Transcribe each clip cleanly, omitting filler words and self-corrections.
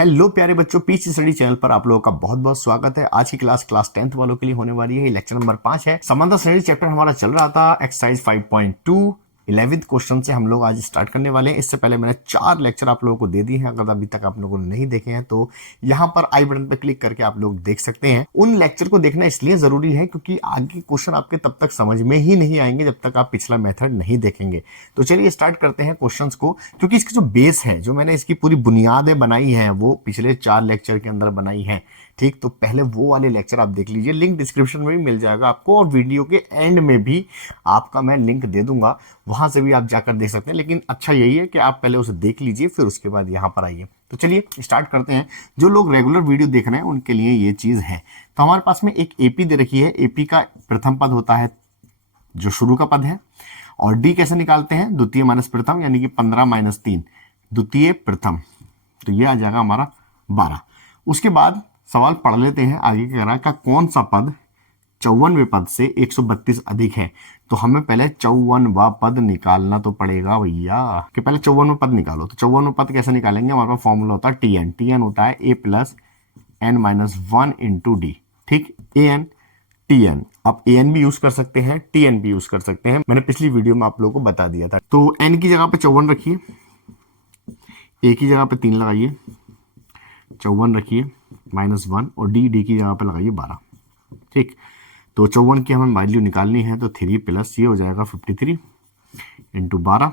Hello प्यारे बच्चों, peach study channel पर आप लोगों का बहुत बहुत स्वागत है। आज की क्लास 10th वालों के लिए होने वाली है। लेक्चर नंबर 5 है। समांतर श्रेणी चैप्टर हमारा चल रहा था एक्सरसाइज 5.2 11th क्वेश्चन से हम लोग आज स्टार्ट करने वाले हैं। इससे पहले मैंने 4 लेक्चर आप लोगों को दे दिए हैं। अगर अभी तक आप लोगों ने नहीं देखे हैं तो यहाँ पर आई बटन पर क्लिक करके आप लोग देख सकते हैं। उन लेक्चर को देखना इसलिए जरूरी है क्योंकि आगे क्वेश्चन आपके तब तक समझ में ही नहीं आएंगे जब तक आप पिछला मेथड नहीं देखेंगे। तो चलिए स्टार्ट करते हैं क्वेश्चंस को, क्योंकि इसकी जो बेस है, जो मैंने इसकी पूरी बुनियादें बनाई हैं वो पिछले 4 लेक्चर के अंदर बनाई हैं। ठीक, तो पहले वो वाले लेक्चर आप देख लीजिए, लिंक डिस्क्रिप्शन में भी मिल जाएगा आपको और वीडियो के एंड में भी आपका मैं लिंक दे दूंगा, वहां से भी आप जाकर देख सकते हैं। लेकिन अच्छा यही है कि आप पहले उसे देख लीजिए फिर उसके बाद यहाँ पर आइए। तो चलिए स्टार्ट करते हैं। जो लोग रेगुलर वीडियो देख रहे हैं उनके लिए ये चीज है। तो हमारे पास में एक एपी दे रखी है। एपी का प्रथम पद होता है जो शुरू का पद है, और डी कैसे निकालते हैं, द्वितीय माइनस प्रथम, यानी कि 15 माइनस 3 द्वितीय प्रथम, तो ये आ जाएगा हमारा 12। उसके बाद सवाल पढ़ लेते हैं। आगे कह रहा है का कौन सा पद 54वें पद से 132 अधिक है। तो हमें पहले 54वां पद निकालना तो पड़ेगा भैया, कि पहले 54वां पद निकालो। तो 54वां पद कैसे निकालेंगे, हमारे पास फॉर्मूला होता है टीएन। टीएन होता है a plus N minus 1 into d. ठीक, ए एन टी एन, आप ए एन भी यूज कर सकते हैं, टी एन भी यूज कर सकते हैं। मैंने पिछली वीडियो में आप लोगों को बता दिया था। तो एन की जगह पे 54 रखिए, ए की जगह पे 3 लगाइए, 54 रखिए -1, और डी की जगह पे लगाइए 12। ठीक, तो 54 की हमें वैल्यू निकालनी है, तो 3 प्लस ये हो जाएगा 53 इंटू 12,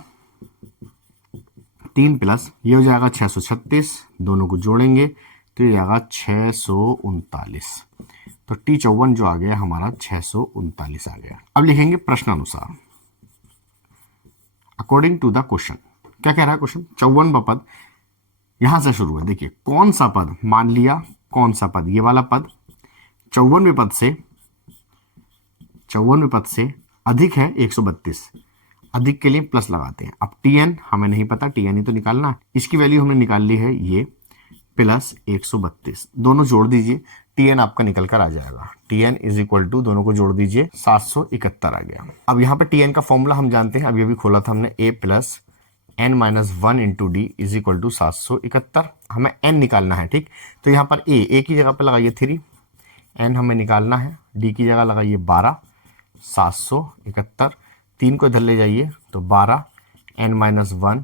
3 प्लस ये हो जाएगा 636, दोनों को जोड़ेंगे तो ये जाएगा 639। तो T54 जो आ गया हमारा 639 आ गया। अब लिखेंगे प्रश्नानुसार, अकॉर्डिंग टू द क्वेश्चन। क्या कह रहा है क्वेश्चन, 54वां पद यहां से शुरू है। देखिए कौन सा पद, मान लिया कौन सा पद, ये वाला पद 54वें पद से अधिक है 132। अधिक के लिए प्लस लगाते हैं। अब टीएन हमें नहीं पता, टीएन ही तो निकालना है। इसकी वैल्यू हमने निकाल ली है ये प्लस 132, दोनों जोड़ दीजिए, टीएन आपका निकल कर आ जाएगा। टीएन इज इक्वल टू, दोनों को जोड़ दीजिए, 771 आ गया। अब यहाँ पे टीएन का फॉर्मूला हम जानते हैं, अभी अभी खोला था हमने, a plus N minus 1 into d is equal to 771। हमें एन निकालना है। ठीक, तो यहाँ पर ए की जगह पर लगाइए 3, एन हमें निकालना है, डी की जगह लगाइए 12, 771, 3 को इधर ले जाइए तो 12, एन माइनस 1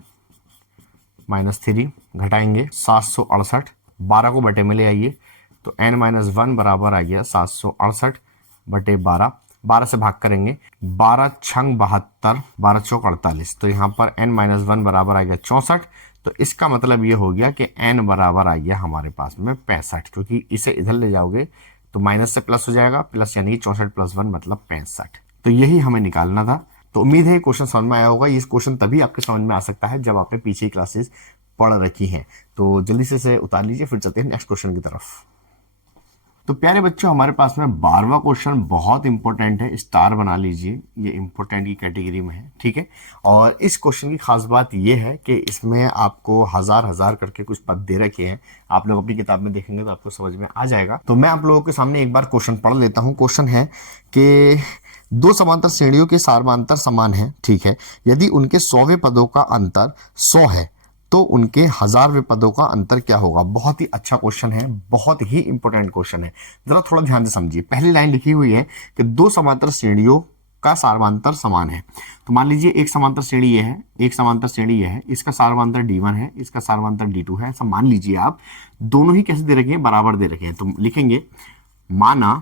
माइनस 3 घटाएंगे 768, 12 को बटे में ले आइए तो n माइनस 1 बराबर आ गया 768 बटे 12, 12 से भाग करेंगे, 12 छंग 72, 12 चौक 48, तो यहाँ पर n माइनस 1 बराबर आ गया 64। तो इसका मतलब ये हो गया कि n बराबर आ गया हमारे पास में 65, क्योंकि इसे इधर ले जाओगे तो माइनस से प्लस हो जाएगा, प्लस यानी कि 64 प्लस 1 मतलब 65। तो यही हमें निकालना था। तो उम्मीद है क्वेश्चन समझ में आया होगा। ये क्वेश्चन तभी आपके समझ में आ सकता है जब आपने पीछे क्लासेस पढ़ रखी हैं। तो जल्दी से इसे उतार लीजिए, फिर चलते हैं नेक्स्ट क्वेश्चन की तरफ। तो प्यारे बच्चों, हमारे पास में 12वां क्वेश्चन बहुत इंपॉर्टेंट है, स्टार बना लीजिए, ये इंपॉर्टेंट की कैटेगरी में है। ठीक है, और इस क्वेश्चन की खास बात ये है कि इसमें आपको हजार हजार करके कुछ पद दे रखे हैं। आप लोग अपनी किताब में देखेंगे तो आपको समझ में आ जाएगा। तो मैं आप लोगों के सामने एक बार क्वेश्चन पढ़ लेता हूँ। क्वेश्चन है कि दो समांतर श्रेणियों के सार्वमांतर समान है। ठीक है, यदि उनके 100वें पदों का अंतर 100 है तो उनके 1000वें पदों का अंतर क्या होगा। बहुत ही अच्छा क्वेश्चन है, बहुत ही इंपॉर्टेंट क्वेश्चन है। जरा थोड़ा ध्यान से समझिए। पहली लाइन लिखी हुई है कि दो समांतर श्रेणियों का सार्वमांतर समान है। तो मान लीजिए एक समांतर श्रेणी ये है, एक समांतर श्रेणी ये है, इसका सार्वमांतर D1 है, इसका सार्वमांतर D2 है। ऐसा मान लीजिए आप, दोनों ही कैसे दे रखे हैं, बराबर दे रखे हैं। तो लिखेंगे माना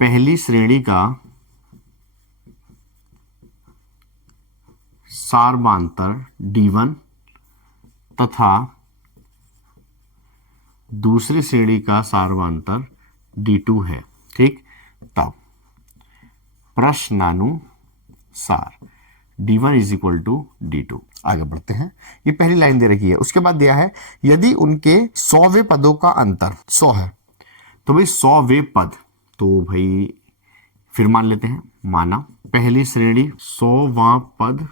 पहली श्रेणी का सार्वमांतर D1 तथा दूसरी श्रेणी का सार्वमांतर D2 है। ठीक, तब प्रश्नानुसार D1 is equal to D2। आगे बढ़ते हैं। ये पहली लाइन दे रखी है। उसके बाद दिया है यदि उनके 100वें पदों का अंतर 100 है, तो भाई 100वें पद, तो भाई फिर मान लेते हैं, माना पहली श्रेणी 100वां पद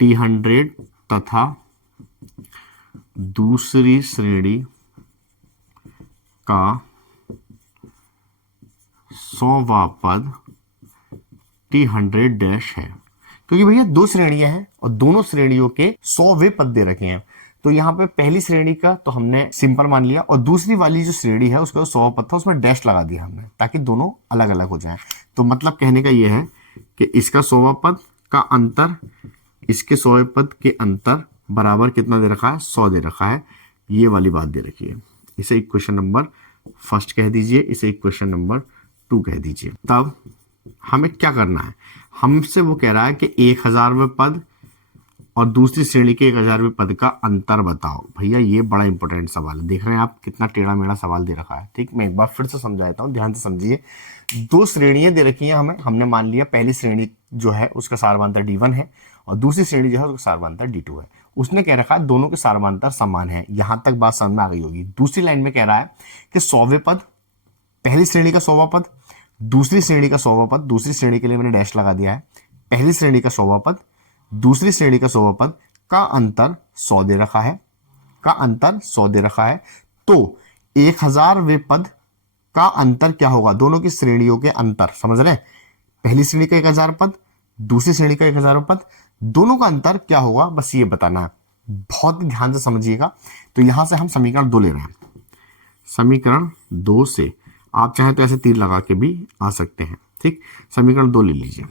T100 तथा दूसरी श्रेणी का 100वां पद T100 डैश है। क्योंकि भैया दो श्रेणियां हैं और दोनों श्रेणियों के 100वें पद दे रखे हैं। तो यहाँ पे पहली श्रेणी का तो हमने सिंपल मान लिया और दूसरी वाली जो श्रेणी है उसका 100 पद था उसमें डैश लगा दिया हमने ताकि दोनों अलग अलग हो जाए। तो मतलब कहने का ये है कि इसका 100वां पद का अंतर इसके 100वें पद के अंतर बराबर कितना दे रखा है, 100 दे रखा है। ये वाली बात दे रखी है। इसे इक्वेशन नंबर फर्स्ट कह दीजिए, इसे इक्वेशन नंबर 2 कह दीजिए। तब हमें क्या करना है, हमसे वो कह रहा है कि 1000वें पद और दूसरी श्रेणी के 1000वें पद का अंतर बताओ। भैया ये बड़ा इंपॉर्टेंट सवाल है, देख रहे हैं आप कितना टेढ़ा मेढ़ा सवाल दे रखा है। ठीक, मैं एक बार फिर से समझाता हूँ, ध्यान से समझिए। दो श्रेणियां दे रखी हैं हमें, हमने मान लिया पहली श्रेणी जो है उसका सारवांतर D1 है और दूसरी श्रेणी जो है उसका सारवांतर D2 है। उसने कह रखा है दोनों के सारवांतर समान है, यहां तक बात समझ में आ गई होगी। दूसरी लाइन में कह रहा है कि 100वें पद, पहली श्रेणी का 100वां पद, दूसरी श्रेणी का 100वां पद, दूसरी श्रेणी के लिए मैंने डैश लगा दिया है, पहली श्रेणी का 100वां पद, दूसरी श्रेणी का 100वां पद का अंतर 100 दे रखा है, का अंतर 100 दे रखा है। तो 1000वें पद का अंतर क्या होगा, दोनों की श्रेणियों के अंतर, समझ रहे हैं, पहली श्रेणी का 1000 पद, दूसरी श्रेणी का 1000 पद, दोनों का अंतर क्या होगा, बस ये बताना है। बहुत ध्यान से समझिएगा। तो यहां से हम समीकरण 2 ले रहे हैं। समीकरण 2 से आप चाहें तो ऐसे तीर लगा के भी आ सकते हैं। ठीक, समीकरण 2 ले लीजिए।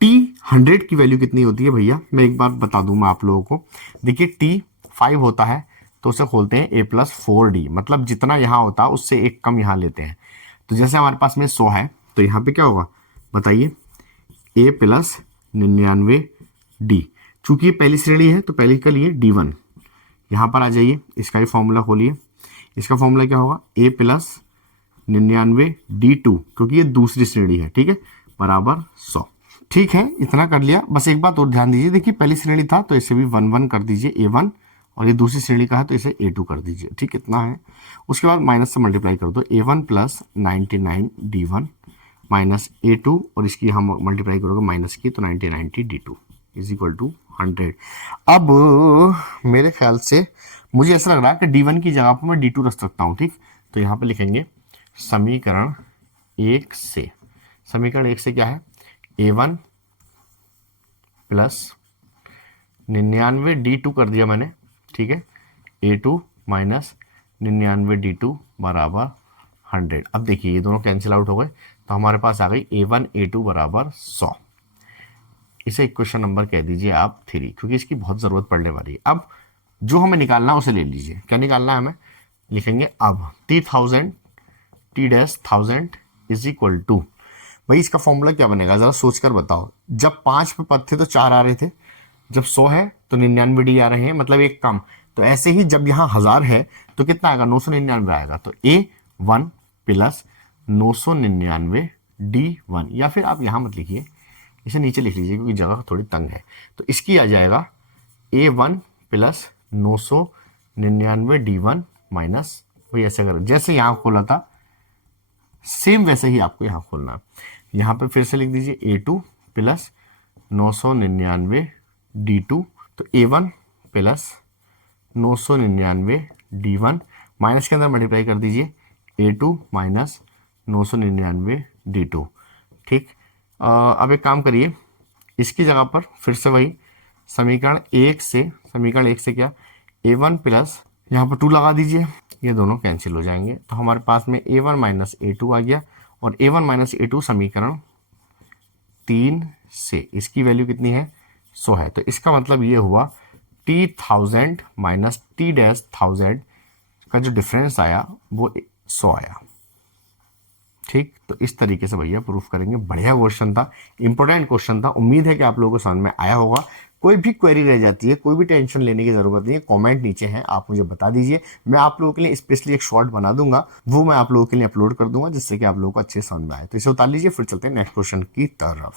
T100 की वैल्यू कितनी होती है भैया, मैं एक बार बता दूं मैं आप लोगों को। देखिए T5 होता है तो उसे खोलते हैं A+4D, मतलब जितना यहां होता है उससे एक कम यहां लेते हैं। तो जैसे हमारे पास में 100 है तो यहाँ पे क्या होगा बताइए, A+99D। चूंकि ये पहली श्रेणी है तो पहली का लिए D1, यहां पर आ जाइए, इसका ही फॉर्मूला खोलिए। इसका फॉर्मूला क्या होगा, A+99D2, क्योंकि ये दूसरी श्रेणी है, ठीक है, बराबर 100। ठीक है, इतना कर लिया। बस एक बात और ध्यान दीजिए, देखिए पहली श्रेणी था तो इसे भी 1 1 कर दीजिए A1, और ये दूसरी श्रेणी का है तो इसे A2 कर दीजिए। ठीक, इतना है। उसके बाद माइनस से मल्टीप्लाई कर दो, A1+99D1 माइनस A2, और इसकी हम मल्टीप्लाई करोगे माइनस की तो 90D2 इज इक्वल टू 100। अब मेरे ख्याल से मुझे ऐसा लग रहा है कि D1 की जगह पर मैं D2 रख सकता हूँ। ठीक, तो यहाँ पे लिखेंगे समीकरण 1 से, समीकरण 1 से क्या है, A1+99D2 कर दिया मैंने, ठीक है, A2-99D2 बराबर 100। अब देखिए ये दोनों कैंसिल आउट हो गए तो हमारे पास आ गई A1 A2 बराबर 100। इसे इक्वेशन नंबर कह दीजिए आप 3, क्योंकि इसकी बहुत जरूरत पड़ने वाली है। अब जो हमें निकालना है उसे ले लीजिए। क्या निकालना है हमें, लिखेंगे अब T1000 T-1000 is equal to, भाई इसका फॉर्मूला क्या बनेगा जरा सोच कर बताओ। जब 5 पे पद थे तो 4 आ रहे थे, जब 100 है तो 99D आ रहे हैं, मतलब एक कम। तो ऐसे ही जब यहाँ 1000 है तो कितना आएगा, 999 आएगा। तो A1 प्लस 999D1, या फिर आप यहाँ मत लिखिए, इसे नीचे लिख लीजिए क्योंकि जगह थोड़ी तंग है। तो इसकी आ जाएगा A1 प्लस 999D1 माइनस, वही ऐसे कर, जैसे यहाँ खोला था सेम वैसे ही आपको यहाँ खोलना है। यहाँ पे फिर से लिख दीजिए A2 प्लस 999D2, तो A1 प्लस 999D1 माइनस के अंदर मल्टीप्लाई कर दीजिए A2 माइनस 999D2। ठीक, अब एक काम करिए, इसकी जगह पर फिर से वही समीकरण 1 से, समीकरण 1 से क्या, A1 प्लस यहाँ पर 2 लगा दीजिए, ये दोनों कैंसिल हो जाएंगे। तो हमारे पास में A1 माइनस A2 आ गया, और A1 माइनस A2 समीकरण 3 से, इसकी वैल्यू कितनी है, 100 है। तो इसका मतलब ये हुआ T1000 माइनस T-1000 का जो डिफरेंस आया वो 100 आया। ठीक, तो इस तरीके से भैया प्रूफ करेंगे। बढ़िया क्वेश्चन था, इंपॉर्टेंट क्वेश्चन था। उम्मीद है कि आप लोगों को समझ में आया होगा। कोई भी क्वेरी रह जाती है, कोई भी टेंशन लेने की जरूरत नहीं है, कमेंट नीचे है, आप मुझे बता दीजिए। मैं आप लोगों के लिए स्पेशली एक शॉर्ट बना दूंगा, वो मैं आप लोगों के लिए अपलोड कर दूंगा, जिससे कि आप लोगों को अच्छे समझ में आए। तो इसे उतार लीजिए, फिर चलते हैं नेक्स्ट क्वेश्चन की तरफ।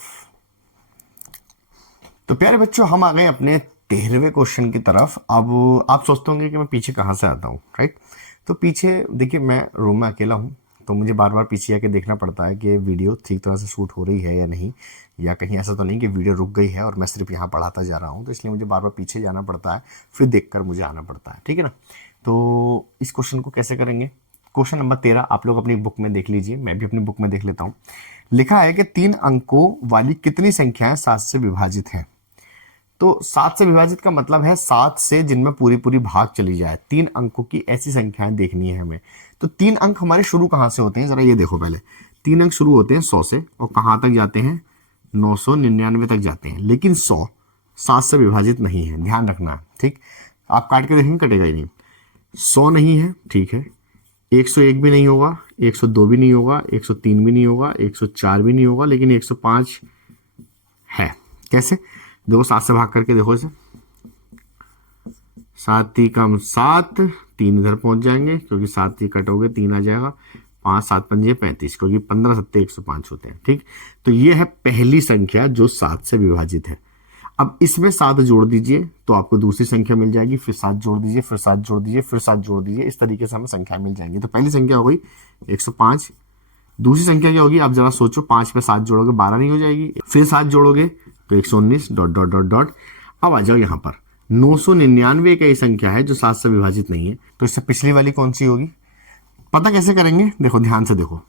तो प्यारे बच्चों, हम आ गए अपने 13वें क्वेश्चन की तरफ। अब आप सोचते होंगे कि मैं पीछे कहाँ से आता हूँ, राइट। तो पीछे देखिए, मैं रूम में अकेला हूँ तो मुझे बार बार पीछे आके देखना पड़ता है कि वीडियो ठीक तरह से शूट हो रही है या नहीं, या कहीं ऐसा तो नहीं कि वीडियो रुक गई है और मैं सिर्फ यहाँ पढ़ाता जा रहा हूँ। तो इसलिए मुझे बार बार पीछे जाना पड़ता है, फिर देखकर मुझे आना पड़ता है, ठीक है ना। तो इस क्वेश्चन को कैसे करेंगे, क्वेश्चन नंबर 13 आप लोग अपनी बुक में देख लीजिए, मैं भी अपनी बुक में देख लेता हूं। लिखा है कि 3 अंकों वाली कितनी संख्याएं 7 से विभाजित हैं। तो 7 से विभाजित का मतलब है 7 से जिनमें पूरी पूरी भाग चली जाए। 3 अंकों की ऐसी संख्याएं देखनी है हमें। तो 3 अंक हमारे शुरू कहां से होते हैं, जरा ये देखो पहले। 3 अंक शुरू होते हैं 100 से और कहां तक जाते हैं, 999 तक जाते हैं। लेकिन 100 7 से विभाजित नहीं है, ध्यान रखना है, ठीक। आप काट के देखेंगे कटेगा ही नहीं। 100 नहीं है, ठीक है। 101 भी नहीं होगा, 102 भी नहीं होगा, 103 भी नहीं होगा, 104 भी नहीं होगा, लेकिन 105 है। कैसे देखो, 7 से भाग करके देखो इसे। 7 × 7, 3 इधर पहुंच जाएंगे क्योंकि 7 ये कटोगे 3 आ जाएगा। 5 7 5 35 क्योंकि 15 7 105 होते हैं, ठीक। तो ये है पहली संख्या जो 7 से विभाजित है। अब इसमें 7 जोड़ दीजिए तो आपको दूसरी संख्या मिल जाएगी, फिर 7 जोड़ दीजिए, फिर 7 जोड़ दीजिए, फिर 7 जोड़ दीजिए। इस तरीके से हमें संख्या मिल जाएंगी। तो पहली संख्या हो गई 105। दूसरी संख्या क्या होगी, आप जरा सोचो। 5 पे 7 जोड़ोगे 12 नहीं हो जाएगी, फिर 7 जोड़ोगे तो 119 डॉट डॉट डॉट डॉट। अब आ जाओ यहाँ पर 999 एक ऐसी संख्या है जो 7 से विभाजित नहीं है। तो इससे पिछली वाली कौन सी होगी, पता कैसे करेंगे, देखो ध्यान से देखो।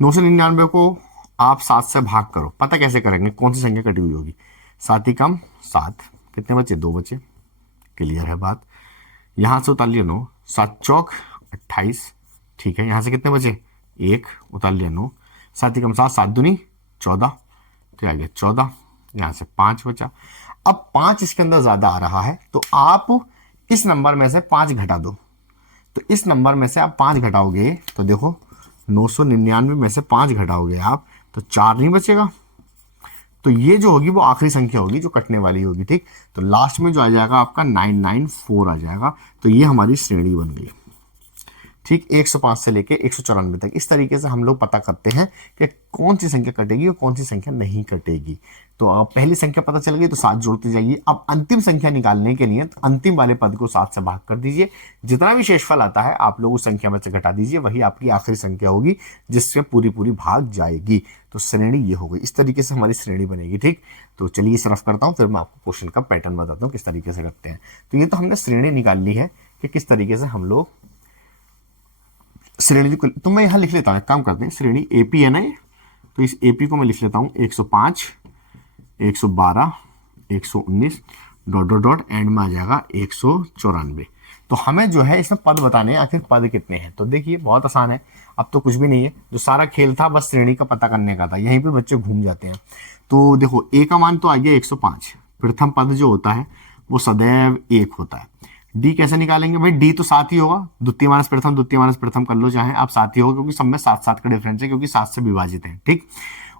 999 को आप 7 से भाग करो, पता कैसे करेंगे कौन सी संख्या कटी हुई होगी। 7 × 7 कितने बचे, 2 बचे, क्लियर है बात। यहां से उतार लिया 9, 7 चौक 28, ठीक है। यहां से कितने बचे, 1, उतार लिया 9। 7 × 7 7 दूनी 14, तो आ गया 14। यहां से 5 बचा। अब 5 इसके अंदर ज्यादा आ रहा है तो आप इस नंबर में से 5 घटा दो। तो इस नंबर में से आप 5 घटाओगे तो देखो 999 में से 5 घटाओगे आप तो 4 नहीं बचेगा। तो ये जो होगी वो आखिरी संख्या होगी जो कटने वाली होगी, ठीक। तो लास्ट में जो आ जाएगा आपका 994 आ जाएगा। तो ये हमारी श्रेणी बन गई, ठीक। 105 से लेके 194 तक। इस तरीके से हम लोग पता करते हैं कि कौन सी संख्या कटेगी और कौन सी संख्या नहीं कटेगी। तो अब पहली संख्या पता चल गई तो 7 जोड़ती जाइए। अब अंतिम संख्या निकालने के लिए अंतिम वाले पद को 7 से भाग कर दीजिए। जितना भी शेषफल आता है आप लोग उस संख्या में से घटा दीजिए, वही आपकी आखिरी संख्या होगी जिससे पूरी पूरी भाग जाएगी। तो श्रेणी ये हो गई। इस तरीके से हमारी श्रेणी बनेगी, ठीक। तो चलिए इसे रफ करता हूँ, फिर मैं आपको क्वेश्चन का पैटर्न बताता हूँ किस तरीके से करते हैं। तो ये तो हमने श्रेणी निकाल ली है कि किस तरीके से हम लोग श्रेणी को। तो मैं यहां लिख लेता हूं, एक काम करते हैं, श्रेणी एपी है ना ये, तो इस एपी को मैं लिख लेता हूं 105, 112, 119 डॉट डॉट डॉट एंड में आ जाएगा 194। तो हमें जो है इसमें पद बताने हैं, आखिर पद कितने हैं। तो देखिए बहुत आसान है, अब तो कुछ भी नहीं है। जो सारा खेल था बस श्रेणी का पता करने का था, यहीं पे बच्चे घूम जाते हैं। तो देखो ए का मान तो आ गया 105। प्रथम पद जो होता है वो सदैव 1 होता है। डी कैसे निकालेंगे भाई, डी तो 7 ही होगा। द्वितीय माइनस प्रथम, द्वितीय माइनस प्रथम कर लो चाहे आप, 7 ही होगा क्योंकि सब में 7 का डिफरेंस है, क्योंकि 7 से विभाजित है, ठीक।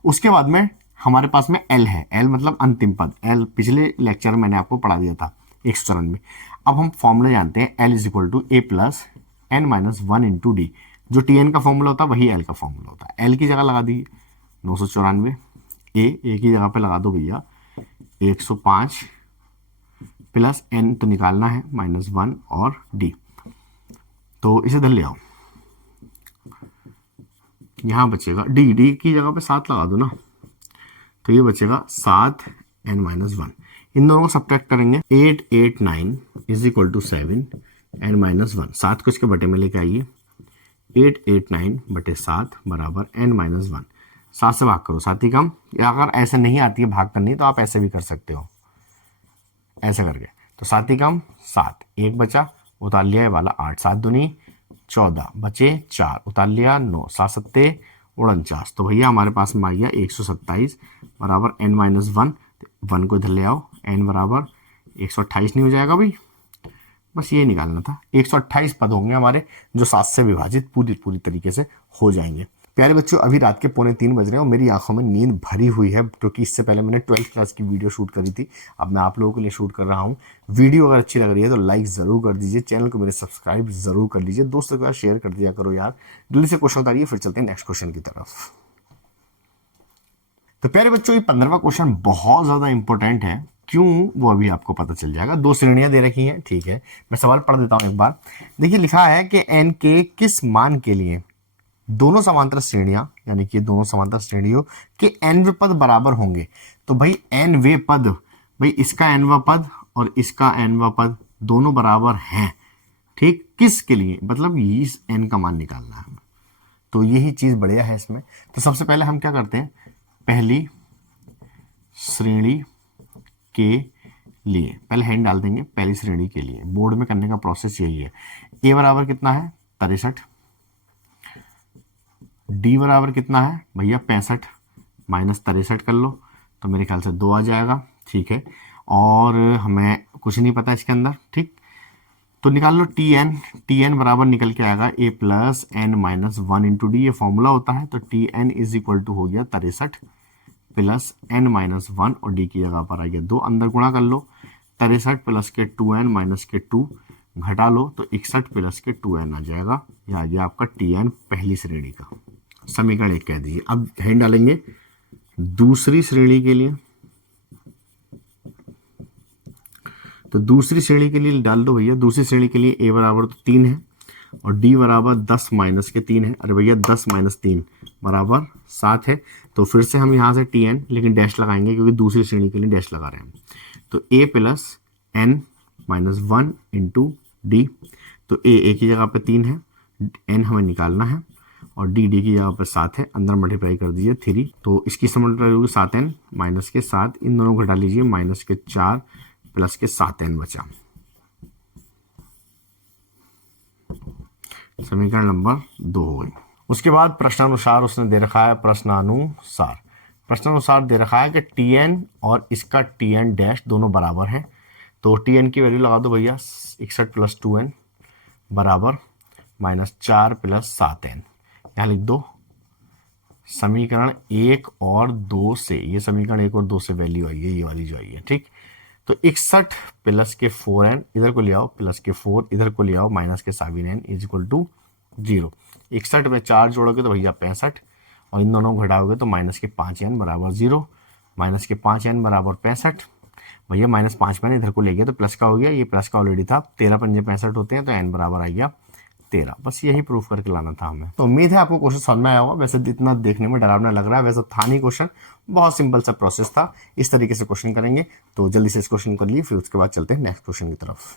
उसके बाद में हमारे पास में एल है, एल मतलब अंतिम पद। एल पिछले लेक्चर में मैंने आपको पढ़ा दिया था 194। अब हम फॉर्मूला जानते हैं, L is equal to A plus N minus 1 into D. जो टी एन का फॉर्मूला होता है वही एल का फॉर्मूला होता है। एल की जगह लगा दी 994, ए की जगह पे लगा दो भैया 105 प्लस एन तो निकालना है -1 और डी। तो इसे इधर ले आओ, यहां बचेगा डी, डी की जगह पे 7 लगा दो ना, तो ये बचेगा 7 n -1। इन दोनों को सब्ट्रैक्ट करेंगे, 889 इज इक्वल टू 7 n -1। 7 को इसके बटे में लेके आइए, 889 बटे 7 बराबर n -1। 7 से भाग करो, 7 ही कम। या अगर ऐसे नहीं आती है भाग करनी तो आप ऐसे भी कर सकते हो, ऐसे करके। तो 7 ही कम 7, 1 बचा, उतार लिया ये वाला 8, 7 दूनी 14, बचे 4, उतार लिया 9, 7 सत्ते 49। तो भैया हमारे पास में आ गया 127 बराबर n -1। 1 को इधर ले आओ, n बराबर 128 नहीं हो जाएगा भाई, बस ये निकालना था। 128 पद होंगे हमारे जो 7 से विभाजित पूरी तरीके से हो जाएंगे। प्यारे बच्चों, अभी रात के 3:45 बज रहे हैं और मेरी आंखों में नींद भरी हुई है, क्योंकि इससे पहले मैंने 12th क्लास की वीडियो शूट करी थी। अब मैं आप लोगों के लिए शूट कर रहा हूँ। वीडियो अगर अच्छी लग रही है तो लाइक जरूर कर दीजिए, चैनल को मेरे सब्सक्राइब जरूर कर लीजिए, दोस्तों के साथ शेयर कर दिया करो यार। जल्दी से क्वेश्चन उतारिए, फिर चलते हैं नेक्स्ट क्वेश्चन की तरफ। तो प्यारे बच्चों, ये 15वां क्वेश्चन बहुत ज्यादा इंपॉर्टेंट है। क्यों, वो अभी आपको पता चल जाएगा। 2 श्रेणियां दे रखी हैं, ठीक है। मैं सवाल पढ़ देता हूं एक बार। देखिए लिखा है कि n के किस मान के लिए दोनों समांतर श्रेणियां, यानी कि दोनों समांतर श्रेणियों के nवें पद बराबर होंगे। तो भाई nवें पद, भाई इसका nवां पद और इसका nवां पद दोनों बराबर हैं, ठीक, किसके लिए, मतलब इस n का मान निकालना है। तो यही चीज बढ़िया है इसमें। तो सबसे पहले हम क्या करते हैं, पहली श्रेणी के लिए पहले हैंड डाल देंगे, पहली श्रेणी के लिए बोर्ड में करने का प्रोसेस यही है। a बराबर कितना है 63, d बराबर कितना है भैया 65, माइनस 63 कर लो तो मेरे ख्याल से 2 आ जाएगा। ठीक है, और हमें कुछ नहीं पता इसके अंदर। ठीक, तो निकाल लो टी एन बराबर निकल के आएगा a plus N minus 1 into D, ये फॉर्मूला होता है। तो T N is equal to हो गया 63 प्लस एन माइनस 1 और डी की जगह पर आ गया 2, अंदर गुणा कर लो 63 प्लस के 2n माइनस के 2 घटा लो तो 61 प्लस के 2n आ जाएगा। यह आ गया आपका टी एन पहली श्रेणी का। समीकरण 1 कह दीजिए। अब हैंड डालेंगे दूसरी श्रेणी के लिए, तो दूसरी श्रेणी के लिए डाल दो भैया। दूसरी श्रेणी के लिए a बराबर तो 3 है और d बराबर 10 माइनस के 3 है। अरे भैया 10 माइनस 3 बराबर 7 है। तो फिर से हम यहाँ से टी एन लेकिन डैश लगाएंगे क्योंकि दूसरी श्रेणी के लिए डैश लगा रहे हैं। तो a plus N minus 1 into D, तो a की जगह पे 3 है, n हमें निकालना है और d की जगह पे 7 है, अंदर मल्टीप्लाई कर दीजिए 3, तो इसकी मल्टीप्लाई होगी 7n माइनस के 7, इन दोनों को घटा लीजिए, माइनस के 4 प्लस के 7n बचा। समीकरण नंबर 2 हो गई। उसके बाद प्रश्नानुसार उसने दे रखा है, प्रश्नानुसार दे रखा है कि टी एन और इसका टी एन डैश दोनों बराबर हैं। तो टी एन की वैल्यू लगा दो भैया 61 प्लस 2n बराबर माइनस 4 प्लस 7n। यहाँ लिख दो समीकरण 1 और 2 से, ये समीकरण 1 और 2 से वैल्यू आई है, ये वाली जो आई है। ठीक, तो 61 प्लस के 4n इधर को ले आओ, प्लस के 4 इधर को ले आओ, माइनस के 7n इज इक्वल टू 0। 61 में 4 जोड़ोगे तो भैया 65 और इन दोनों को घटाओगे तो माइनस के 5n बराबर 0, माइनस के 5n बराबर 65। भैया माइनस 5 मैंने इधर को ले गया तो प्लस का हो गया, ये प्लस का ऑलरेडी था, 13 पंजे 65 होते हैं तो n बराबर आ गया 13। बस यही प्रूफ करके लाना था हमें। तो उम्मीद है आपको क्वेश्चन समझ में आया होगा। वैसे इतना देखने में डरावना लग रहा है, वैसे था नहीं क्वेश्चन, बहुत सिंपल सा प्रोसेस था। इस तरीके से क्वेश्चन करेंगे तो जल्दी से इस क्वेश्चन कर लिए, फिर उसके बाद चलते हैं नेक्स्ट क्वेश्चन की तरफ।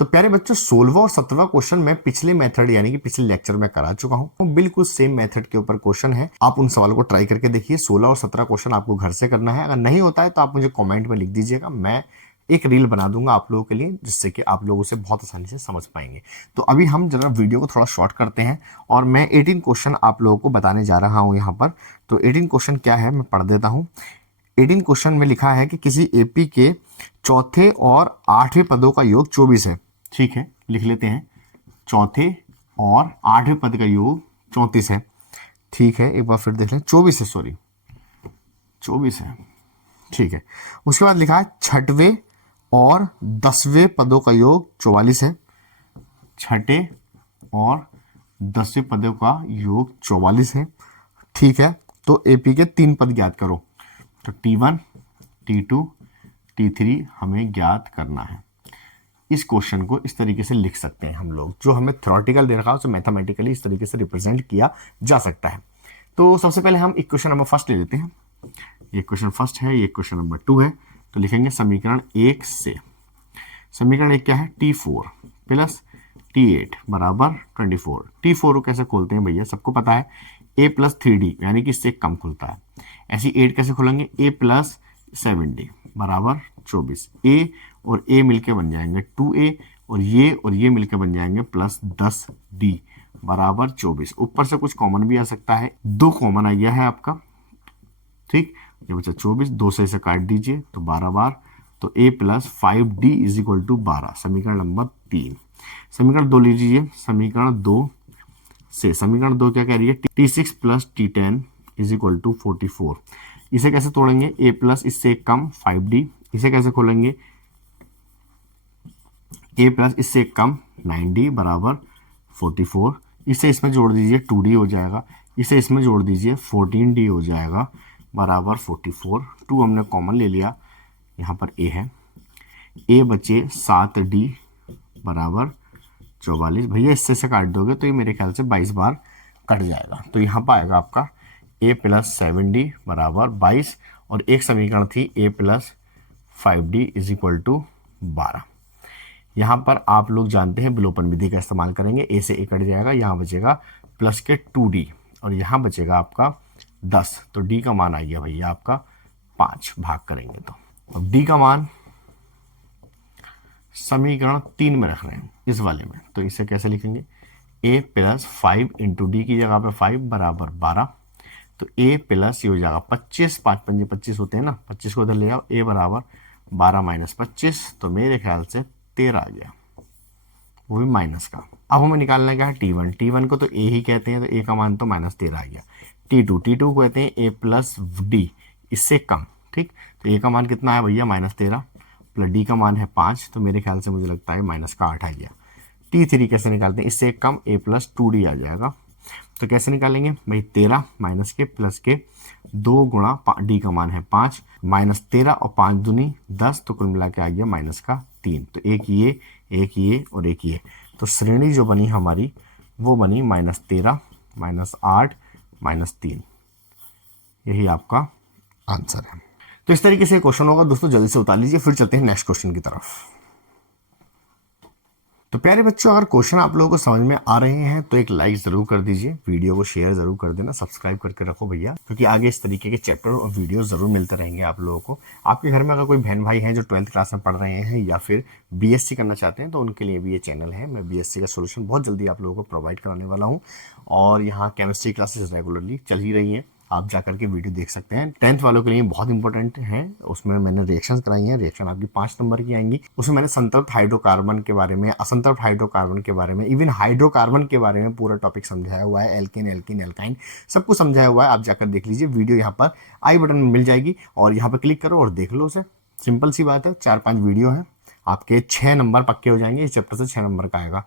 तो प्यारे बच्चों 16वां और 17वां क्वेश्चन मैं पिछले मेथड यानी कि पिछले लेक्चर में करा चुका हूं। बिल्कुल सेम मेथड के ऊपर क्वेश्चन है, आप उन सवालों को ट्राई करके देखिए। 16 और 17 क्वेश्चन आपको घर से करना है। अगर नहीं होता है तो आप मुझे कमेंट में लिख दीजिएगा, मैं एक रील बना दूंगा आप लोगों के लिए, जिससे कि आप लोग उसे बहुत आसानी से समझ पाएंगे। तो अभी हम जरा वीडियो को थोड़ा शॉर्ट करते हैं और मैं 18 क्वेश्चन आप लोगों को बताने जा रहा हूं यहाँ पर। तो 18 क्वेश्चन क्या है मैं पढ़ देता हूँ। 18 क्वेश्चन में लिखा है कि किसी एपी के चौथे और 8वें पदों का योग 24 है। ठीक है, लिख लेते हैं, चौथे और 8वें पद का योग 34 है। ठीक है, एक बार फिर देख लें, 24 है, सॉरी 24 है। ठीक है, उसके बाद लिखा है छठवें और 10वें पदों का योग 44 है। छठे और 10वें पदों का योग 44 है। ठीक है, तो एपी के 3 पद ज्ञात करो। तो T1, T2, T3 हमें ज्ञात करना है। इस क्वेश्चन को इस तरीके से लिख सकते हैं हम लोग, जो हमें थ्योरेटिकल दे रखा है उसे मैथमेटिकली इस तरीके से रिप्रेजेंट किया जा सकता है। तो सबसे पहले हम इक्वेशन नंबर फर्स्ट ले लेते हैं। ये क्वेश्चन फर्स्ट है, ये क्वेश्चन नंबर 2 है। तो लिखेंगे समीकरण 1 से, समीकरण 1 क्या है, T4 प्लस T8 बराबर 24। T4 को कैसे खोलते हैं भैया, सबको पता है, A प्लस 3D यानी कि इससे कम खुलता है। ऐसी 8 कैसे खोलेंगे, A प्लस 7D बराबर 24। A और A मिलके बन जाएंगे 2A और ये मिलके बन जाएंगे प्लस 10D बराबर 24। ऊपर से कुछ कॉमन भी आ सकता है, 2 कॉमन आ गया है आपका। ठीक, ये बचा 24, 2 से इसे काट दीजिए तो 12 बार, तो A plus 5D is equal to 12। समीकरण नंबर 3। समीकरण 2 लीजिए, समीकरण 2 से, समीकरण 2 क्या कह रही है, T6 plus T10 is equal to 44। इसे कैसे तोड़ेंगे, A प्लस इससे कम 5D, इसे कैसे खोलेंगे, A प्लस इससे कम 9D बराबर 44। इसे इसमें जोड़ दीजिए 2D हो जाएगा, इसे इसमें जोड़ दीजिए 14D हो जाएगा बराबर 44। 2 हमने कॉमन ले लिया, यहाँ पर A है, A बचे 7D बराबर 44। भैया इससे से काट दोगे तो ये मेरे ख्याल से 22 बार कट जाएगा। तो यहाँ पर आएगा आपका A प्लस 7D बराबर 22 और एक समीकरण थी A plus 5D is equal to 12। यहाँ पर आप लोग जानते हैं विलोपन विधि का इस्तेमाल करेंगे। ए से ए कट जाएगा, यहाँ बचेगा प्लस के 2d और यहाँ बचेगा आपका 10। तो d का मान आ गया भैया आपका 5, भाग करेंगे तो अब d का मान समीकरण 3 में रख रहे हैं इस वाले में, तो इसे कैसे लिखेंगे, a प्लस 5 इंटू डी की जगह पे 5 बराबर 12। तो a प्लस ये हो जाएगा 25, 5 पंजे 25 होते हैं ना, 25 को उधर ले आओ, a बराबर 12 माइनस 25, तो मेरे ख्याल से 13 आ गया, वो भी माइनस का। अब हमें निकालना क्या है T1, T1 को तो a ही कहते हैं, तो a का मान तो माइनस 13 आ गया। T2 को कहते हैं a प्लस डी, इससे कम, ठीक। तो a का मान कितना है भैया माइनस 13, प्लस d का मान है 5, तो मेरे ख्याल से मुझे लगता है माइनस का 8 आ गया। T3 कैसे निकालते हैं, इससे कम a प्लस 2d आ जाएगा। तो कैसे निकालेंगे भाई, 13 माइनस के प्लस के 2 गुणा d का मान है 5, माइनस 13 और 5 दूनी 10, तो कुल मिला के आ गया माइनस का 3। तो एक ये और एक ये, तो श्रेणी जो बनी हमारी वो बनी माइनस 13 माइनस 8 माइनस 3, यही आपका आंसर है। तो इस तरीके से क्वेश्चन होगा दोस्तों, जल्दी से उतार लीजिए, फिर चलते हैं नेक्स्ट क्वेश्चन की तरफ। तो प्यारे बच्चों, अगर क्वेश्चन आप लोगों को समझ में आ रहे हैं तो एक लाइक जरूर कर दीजिए, वीडियो को शेयर जरूर कर देना, सब्सक्राइब करके रखो भैया, क्योंकि आगे इस तरीके के चैप्टर और वीडियो जरूर मिलते रहेंगे आप लोगों को। आपके घर में अगर कोई बहन भाई हैं जो 12th क्लास में पढ़ रहे हैं या फिर बीएससी करना चाहते हैं, तो उनके लिए भी ये चैनल है। मैं बीएससी का सोल्यूशन बहुत जल्दी आप लोगों को प्रोवाइड कराने वाला हूँ, और यहाँ केमिस्ट्री क्लासेस रेगुलरली चल ही रही हैं, आप जाकर के वीडियो देख सकते हैं। 10th वालों के लिए बहुत इंपॉर्टेंट है, उसमें मैंने रिएक्शंस कराई हैं, रिएक्शन आपकी 5 नंबर की आएंगी। उसमें मैंने संतृप्त हाइड्रोकार्बन के बारे में, असंतृप्त हाइड्रोकार्बन के बारे में, इवन हाइड्रोकार्बन के बारे में पूरा टॉपिक समझाया हुआ है, एल्केन एल्कीन एल्काइन सब कुछ समझाया हुआ है। आप जाकर देख लीजिए, वीडियो यहाँ पर आई बटन में मिल जाएगी और यहाँ पर क्लिक करो और देख लो उसे। सिंपल सी बात है, 4-5 वीडियो है, आपके 6 नंबर पक्के हो जाएंगे। इस चैप्टर से 6 नंबर का आएगा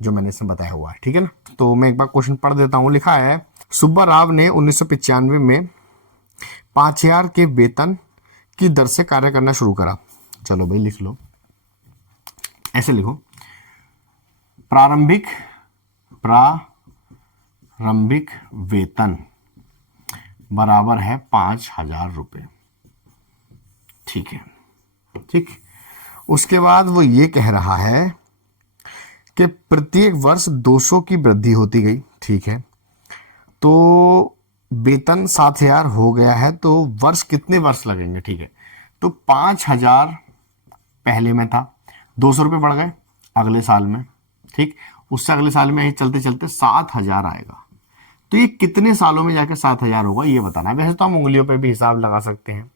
जो मैंने इसमें बताया हुआ है, ठीक है ना। तो मैं एक बार क्वेश्चन पढ़ देता हूँ। लिखा है, सुब्बा राव ने 1995 में 5000 के वेतन की दर से कार्य करना शुरू करा। चलो भाई लिख लो, ऐसे लिखो, प्रारंभिक वेतन बराबर है 5000 रुपए, ठीक है, ठीक। उसके बाद वो ये कह रहा है कि प्रत्येक वर्ष 200 की वृद्धि होती गई, ठीक है। तो वेतन 7000 हो गया है, तो वर्ष कितने वर्ष लगेंगे, ठीक है। तो 5000 पहले में था, 200 रुपये बढ़ गए अगले साल में, ठीक। उससे अगले साल में चलते चलते 7000 आएगा। तो ये कितने सालों में जाके 7000 होगा ये बताना है। वैसे तो हम उंगलियों पे भी हिसाब लगा सकते हैं,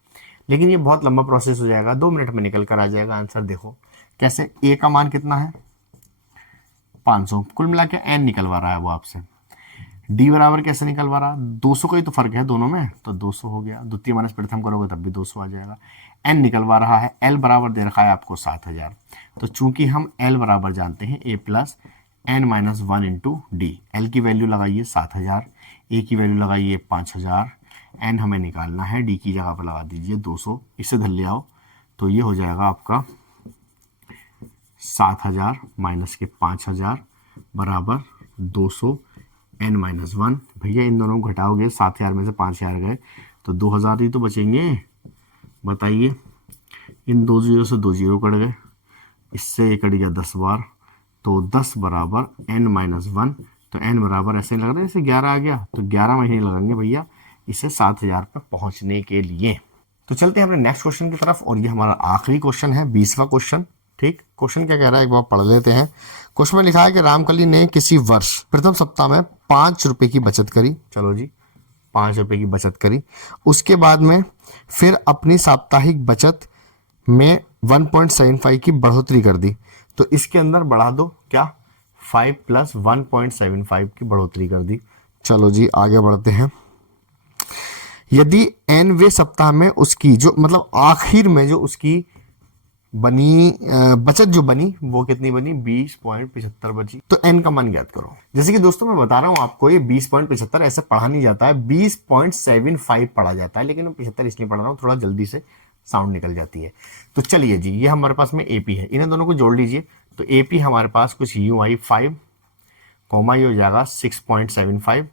लेकिन ये बहुत लंबा प्रोसेस हो जाएगा, 2 मिनट में निकल कर आ जाएगा आंसर। देखो कैसे, ए का मान कितना है 500, कुल मिला के एन निकलवा रहा है वो आपसे। डी बराबर कैसे निकलवा रहा, 200 का ही तो फर्क है दोनों में, तो 200 हो गया, द्वितीय माइनस प्रथम करोगे तब भी 200 आ जाएगा। एन निकलवा रहा है, एल बराबर दे रखा है आपको 7000। तो चूंकि हम एल बराबर जानते हैं a plus N minus 1 into d, l की वैल्यू लगाइए 7000, ए की वैल्यू लगाइए 5000, एन हमें निकालना है, डी की जगह पर लगा दीजिए 200, इसे धर ले आओ, तो ये हो जाएगा आपका 7000 माइनस के 5000 बराबर 200 एन माइनस 1। भैया इन दोनों को घटाओगे, 7000 में से 5000 गए तो 2000 ही तो बचेंगे। बताइए, इन 2 जीरो से 2 जीरो कट गए, इससे कट गया 10 बार, तो 10 बराबर एन माइनस 1। तो एन बराबर ऐसे लग रहा है जैसे 11 आ गया, तो 11 महीने लगेंगे भैया इसे 7000 पर पहुंचने के लिए। तो चलते हैं अपने नेक्स्ट क्वेश्चन की तरफ, और ये हमारा आखिरी क्वेश्चन है, 20वां क्वेश्चन, ठीक। क्वेश्चन क्या कह रहा है एक बार पढ़ लेते हैं। क्वेश्चन में लिखा है कि रामकली ने किसी वर्ष प्रथम सप्ताह में 5 रुपए की बचत करी। चलो जी, 5 रुपए की बचत करी। उसके बाद में फिर अपनी साप्ताहिक बचत में 1.75 की बढ़ोतरी कर दी। तो इसके अंदर बढ़ा दो क्या, 5 प्लस 1.75 की बढ़ोतरी कर दी। चलो जी आगे बढ़ते हैं। यदि nवें सप्ताह में उसकी जो मतलब आखिर में जो उसकी बनी बचत जो बनी वो कितनी बनी, 20.75 बची। तो n का मान ज्ञात करो। जैसे कि दोस्तों मैं बता रहा हूं आपको, ये 20.75 ऐसे पढ़ा नहीं जाता है, 20.75 पढ़ा जाता है, लेकिन मैं 75 इसलिए पढ़ रहा हूं, थोड़ा जल्दी से साउंड निकल जाती है। तो चलिए जी, ये हमारे पास में एपी है, इन्हें दोनों को जोड़ लीजिए। तो एपी हमारे पास कुछ UI 5 कॉमा ये हो जाएगा 6.75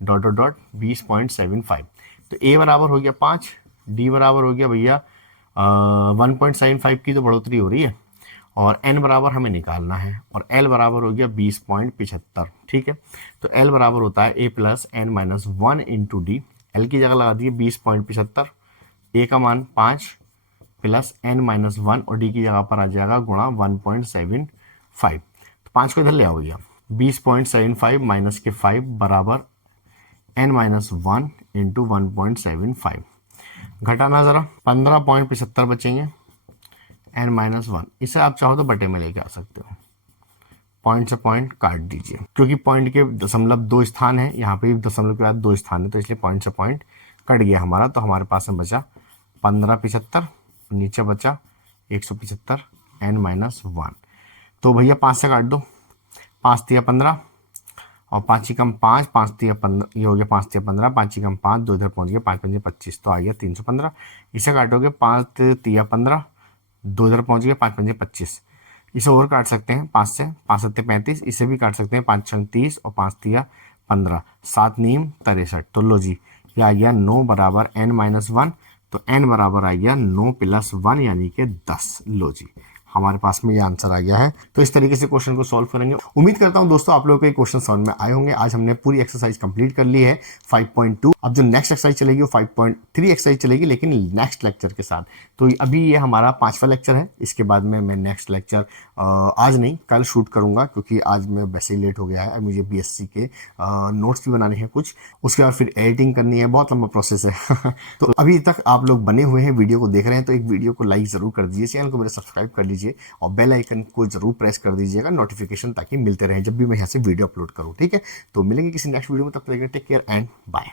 डॉट डॉट डॉट 20.75। तो ए बराबर हो गया 5, डी बराबर हो गया भैया 1.75 की तो बढ़ोतरी हो रही है, और n बराबर हमें निकालना है और l बराबर हो गया 20.75। ठीक है, तो l बराबर होता है a plus n minus 1 into d. L की जगह लगा दिए 20.75, a का मान 5 प्लस n माइनस 1 और d की जगह पर आ जाएगा गुणा 1.75। तो 5 को इधर ले आओ भैया, 20.75 माइनस के 5 बराबर n माइनस 1 इंटू 1.75। घटाना ज़रा, 15.75 बचेंगे, n माइनस 1। इसे आप चाहो तो बटे में लेके आ सकते हो, पॉइंट से पॉइंट काट दीजिए, क्योंकि पॉइंट के दशमलव 2 स्थान है, यहाँ पे भी दशमलव के बाद 2 स्थान है, तो इसलिए पॉइंट से पॉइंट कट गया हमारा। तो हमारे पास में बचा 15.75, नीचे बचा 175 n माइनस 1। तो भैया 5 से काट दो, 5 तिया 15 और 5 ही कम 5, 5 तिया 15, ये हो गया 5 तिया 15, 5 ही कम 5, 2 इधर पहुँच गया, 5 पंजे 25, तो आ गया 315। इसे काटोगे 5 तिया 15, 2 इधर पहुँच गया, 5 पंजे 25। इसे और काट सकते हैं 5 से, 5 सत्ते 35, इसे भी काट सकते हैं, 5 छंग 30 और 5 तिया 15, 7 नीम 63। तो लो जी, यह आ गया 9 बराबर n माइनस 1। तो n बराबर आ गया 9 प्लस 1 यानी कि 10। लो जी, हमारे पास में ये आंसर आ गया है। तो इस तरीके से क्वेश्चन को सॉल्व करेंगे। उम्मीद करता हूं दोस्तों आप लोगों को ये क्वेश्चन समझ में आए होंगे। आज हमने पूरी एक्सरसाइज कंप्लीट कर ली है 5.2। अब जो नेक्स्ट एक्सरसाइज चलेगी वो 5.3 एक्सरसाइज चलेगी, लेकिन नेक्स्ट लेक्चर के साथ। तो अभी ये हमारा 5वां लेक्चर है। इसके बाद में मैं नेक्स्ट लेक्चर आज नहीं कल शूट करूंगा, क्योंकि आज मैं वैसे ही लेट हो गया है। मुझे BSc के नोट्स भी बनाने हैं कुछ, उसके बाद फिर एडिटिंग करनी है, बहुत लंबा प्रोसेस है। तो अभी तक आप लोग बने हुए हैं, वीडियो को देख रहे हैं, तो एक वीडियो को लाइक जरूर कर दीजिए, चैनल को मेरे सब्सक्राइब कर लीजिए और बेल आइकन को जरूर प्रेस कर दीजिएगा नोटिफिकेशन, ताकि मिलते रहे जब भी मैं यहाँ से वीडियो अपलोड करूँ। ठीक है, तो मिलेंगे किसी नेक्स्ट वीडियो में, तब तक टेक केयर एंड बाय।